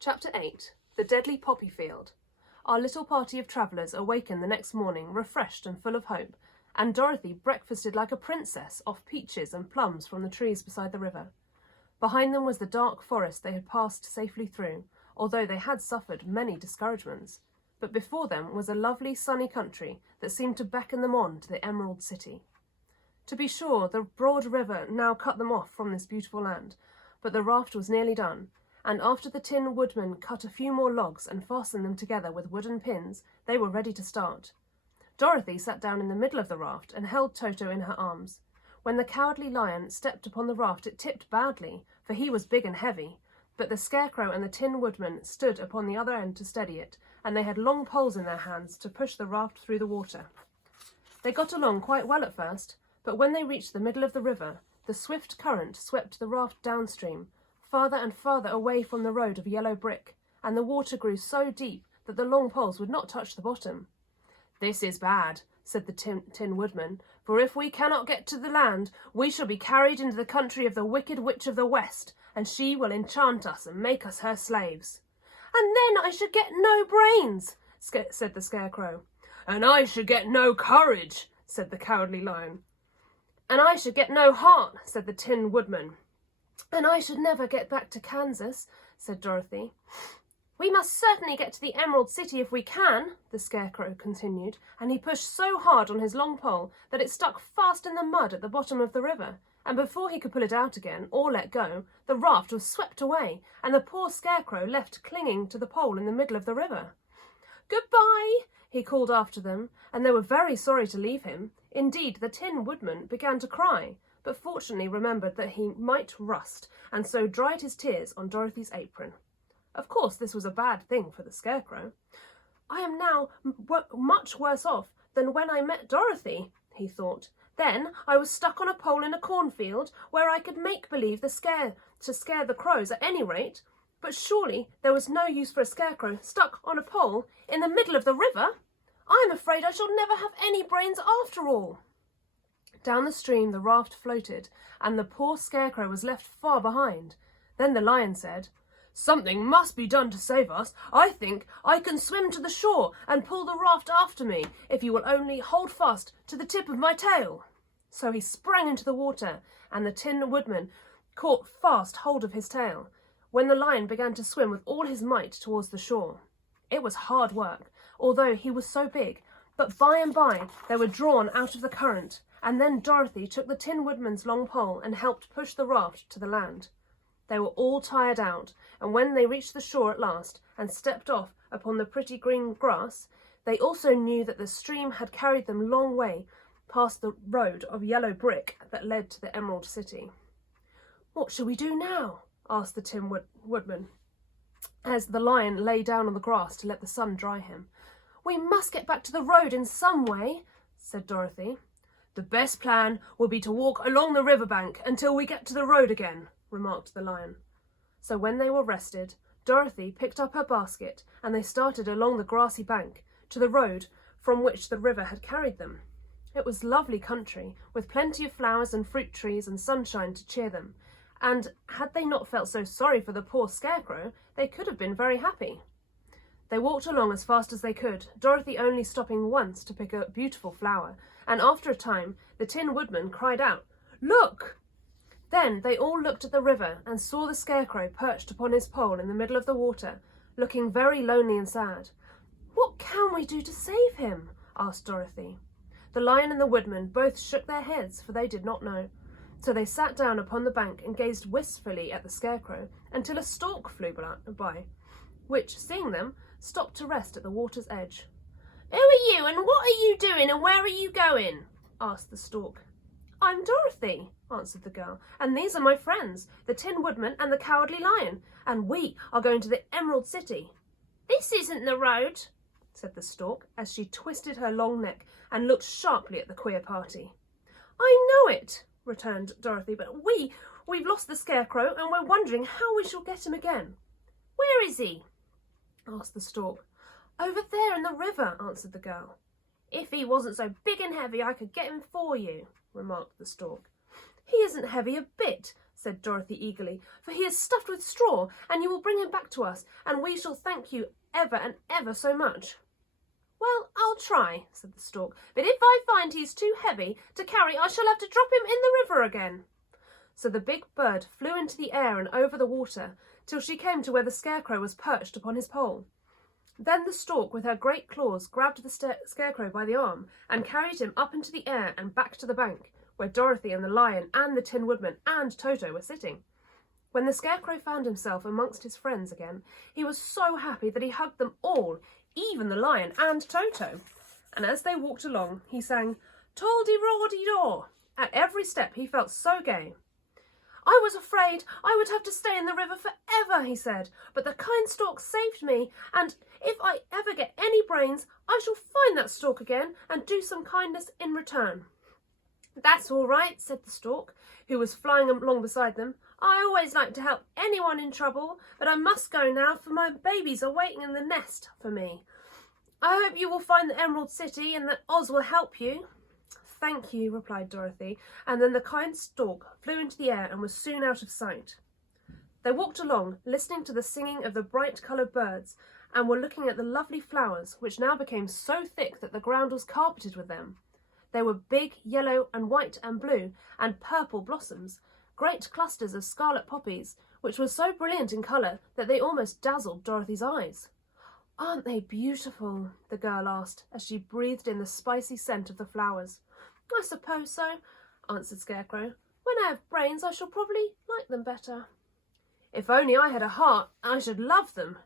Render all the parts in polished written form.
Chapter 8. The Deadly Poppy Field. Our little party of travellers awakened the next morning refreshed and full of hope, and Dorothy breakfasted like a princess off peaches and plums from the trees beside the river. Behind them was the dark forest they had passed safely through, although they had suffered many discouragements. But before them was a lovely sunny country that seemed to beckon them on to the Emerald City. To be sure, the broad river now cut them off from this beautiful land, but the raft was nearly done, and after the Tin Woodman cut a few more logs and fastened them together with wooden pins, they were ready to start. Dorothy sat down in the middle of the raft and held Toto in her arms. When the Cowardly Lion stepped upon the raft it tipped badly, for he was big and heavy, but the Scarecrow and the Tin Woodman stood upon the other end to steady it, and they had long poles in their hands to push the raft through the water. They got along quite well at first, but when they reached the middle of the river, the swift current swept the raft downstream, farther and farther away from the road of yellow brick, and the water grew so deep that the long poles would not touch the bottom. "This is bad," said the Tin Woodman, "for if we cannot get to the land, we shall be carried into the country of the Wicked Witch of the West, and she will enchant us and make us her slaves." "And then I should get no brains," said the Scarecrow. "And I should get no courage," said the Cowardly Lion. "And I should get no heart," said the Tin Woodman. "And I should never get back to Kansas," said Dorothy. "We must certainly get to the Emerald City if we can," the Scarecrow continued, and he pushed so hard on his long pole that it stuck fast in the mud at the bottom of the river, and before he could pull it out again or let go, the raft was swept away, and the poor Scarecrow left clinging to the pole in the middle of the river. "Goodbye," he called after them, and they were very sorry to leave him. Indeed, the Tin Woodman began to cry, but fortunately remembered that he might rust, and so dried his tears on Dorothy's apron. Of course, this was a bad thing for the Scarecrow. "I am now much worse off than when I met Dorothy," he thought. "Then I was stuck on a pole in a cornfield, where I could make believe to scare the crows at any rate. But surely there was no use for a Scarecrow stuck on a pole in the middle of the river. I am afraid I shall never have any brains after all." Down the stream the raft floated, and the poor Scarecrow was left far behind. Then the Lion said, "Something must be done to save us. I think I can swim to the shore and pull the raft after me, if you will only hold fast to the tip of my tail." So he sprang into the water, and the Tin Woodman caught fast hold of his tail, when the Lion began to swim with all his might towards the shore. It was hard work, although he was so big, but by and by they were drawn out of the current, and then Dorothy took the Tin Woodman's long pole and helped push the raft to the land. They were all tired out, and when they reached the shore at last and stepped off upon the pretty green grass, they also knew that the stream had carried them a long way past the road of yellow brick that led to the Emerald City. "What shall we do now?" asked the Tin Woodman, as the Lion lay down on the grass to let the sun dry him. "We must get back to the road in some way," said Dorothy. "The best plan will be to walk along the river bank until we get to the road again," remarked the Lion. So when they were rested, Dorothy picked up her basket, and they started along the grassy bank to the road from which the river had carried them. It was lovely country, with plenty of flowers and fruit trees and sunshine to cheer them, and had they not felt so sorry for the poor Scarecrow, they could have been very happy. They walked along as fast as they could, Dorothy only stopping once to pick a beautiful flower, and after a time the Tin Woodman cried out, "Look!" Then they all looked at the river and saw the Scarecrow perched upon his pole in the middle of the water, looking very lonely and sad. "What can we do to save him?" asked Dorothy. The Lion and the Woodman both shook their heads, for they did not know. So they sat down upon the bank and gazed wistfully at the Scarecrow until a stork flew by, which, seeing them, stopped to rest at the water's edge. "Who are you, and what are you doing, and where are you going?" asked the stork. "I'm Dorothy," answered the girl, "and these are my friends, the Tin Woodman and the Cowardly Lion, and we are going to the Emerald City." "This isn't the road," said the stork, as she twisted her long neck and looked sharply at the queer party. "I know it," returned Dorothy, "but we've lost the Scarecrow, and we're wondering how we shall get him again." "Where is he?" asked the stork. "Over there in the river," answered the girl. "If he wasn't so big and heavy, I could get him for you," remarked the stork. "He isn't heavy a bit," said Dorothy eagerly, "for he is stuffed with straw, and you will bring him back to us, and we shall thank you ever and ever so much." "Well, I'll try," said the Stork, "but if I find he's too heavy to carry, I shall have to drop him in the river again." So the big bird flew into the air and over the water, till she came to where the Scarecrow was perched upon his pole. Then the Stork, with her great claws, grabbed the Scarecrow by the arm and carried him up into the air and back to the bank, where Dorothy and the Lion and the Tin Woodman and Toto were sitting. When the Scarecrow found himself amongst his friends again, he was so happy that he hugged them all, even the Lion and Toto. And as they walked along, he sang, "Toldy-rawdy-daw." At every step he felt so gay. "I was afraid I would have to stay in the river forever," he said, "but the kind Stork saved me, and if I ever get any brains, I shall find that Stork again and do some kindness in return." "That's all right," said the Stork, who was flying along beside them. "I always like to help anyone in trouble, but I must go now, for my babies are waiting in the nest for me. I hope you will find the Emerald City and that Oz will help you." "Thank you," replied Dorothy, and then the kind Stork flew into the air and was soon out of sight. They walked along, listening to the singing of the bright-coloured birds, and were looking at the lovely flowers, which now became so thick that the ground was carpeted with them. They were big yellow and white and blue and purple blossoms, great clusters of scarlet poppies, which were so brilliant in colour that they almost dazzled Dorothy's eyes. "Aren't they beautiful?" the girl asked, as she breathed in the spicy scent of the flowers. "I suppose so," answered Scarecrow. "When I have brains, I shall probably like them better." "If only I had a heart, I should love them,"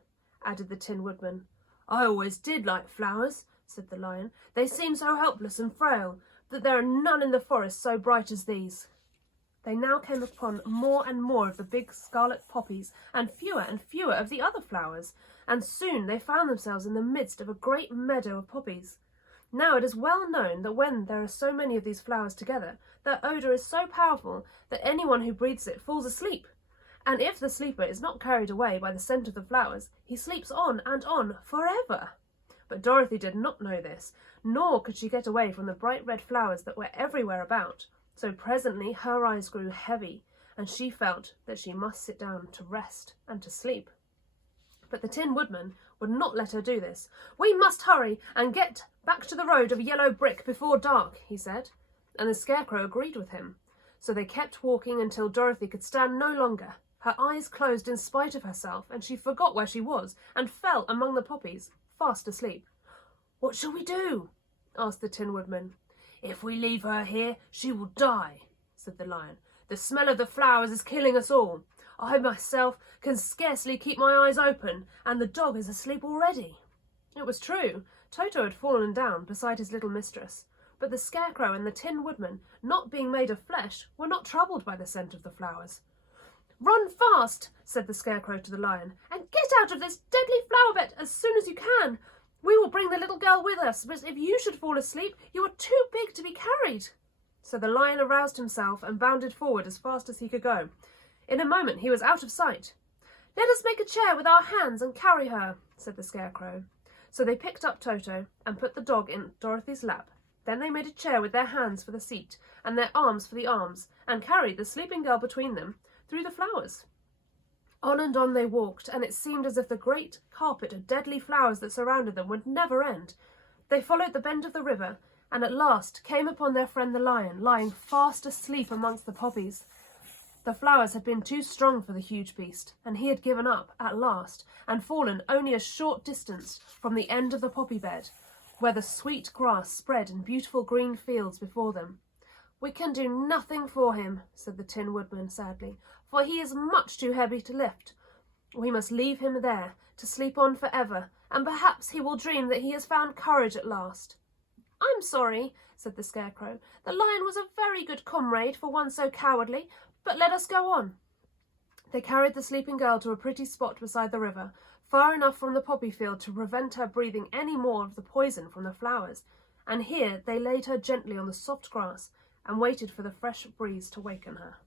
added the Tin Woodman. "I always did like flowers," said the Lion. "They seem so helpless and frail, that there are none in the forest so bright as these." They now came upon more and more of the big scarlet poppies and fewer of the other flowers, and soon they found themselves in the midst of a great meadow of poppies. Now it is well known that when there are so many of these flowers together, their odour is so powerful that anyone who breathes it falls asleep. And if the sleeper is not carried away by the scent of the flowers, he sleeps on and on forever. But Dorothy did not know this, nor could she get away from the bright red flowers that were everywhere about. So presently her eyes grew heavy, and she felt that she must sit down to rest and to sleep. But the Tin Woodman would not let her do this. "We must hurry and get back to the road of yellow brick before dark," he said, and the Scarecrow agreed with him. So they kept walking until Dorothy could stand no longer. Her eyes closed in spite of herself, and she forgot where she was and fell among the poppies, fast asleep. "What shall we do?" asked the Tin Woodman. "If we leave her here, she will die," said the Lion. "The smell of the flowers is killing us all. I myself can scarcely keep my eyes open, and the dog is asleep already." It was true. Toto had fallen down beside his little mistress, but the Scarecrow and the Tin Woodman, not being made of flesh, were not troubled by the scent of the flowers. "Run fast," said the Scarecrow to the Lion, "and get out of this deadly flower bed as soon as you can. We will bring the little girl with us, but if you should fall asleep, you are too big to be carried." So the Lion aroused himself and bounded forward as fast as he could go. In a moment he was out of sight. "Let us make a chair with our hands and carry her," said the Scarecrow. So they picked up Toto and put the dog in Dorothy's lap. Then they made a chair with their hands for the seat and their arms for the arms, and carried the sleeping girl between them through the flowers. On and on they walked, and it seemed as if the great carpet of deadly flowers that surrounded them would never end. They followed the bend of the river, and at last came upon their friend the Lion, lying fast asleep amongst the poppies. The flowers had been too strong for the huge beast, and he had given up at last, and fallen only a short distance from the end of the poppy bed, where the sweet grass spread in beautiful green fields before them. "We can do nothing for him," said the Tin Woodman sadly, "for he is much too heavy to lift. We must leave him there to sleep on forever, and perhaps he will dream that he has found courage at last." "I'm sorry," said the Scarecrow. "The Lion was a very good comrade for one so cowardly, but let us go on." They carried the sleeping girl to a pretty spot beside the river, far enough from the poppy field to prevent her breathing any more of the poison from the flowers, and here they laid her gently on the soft grass and waited for the fresh breeze to waken her.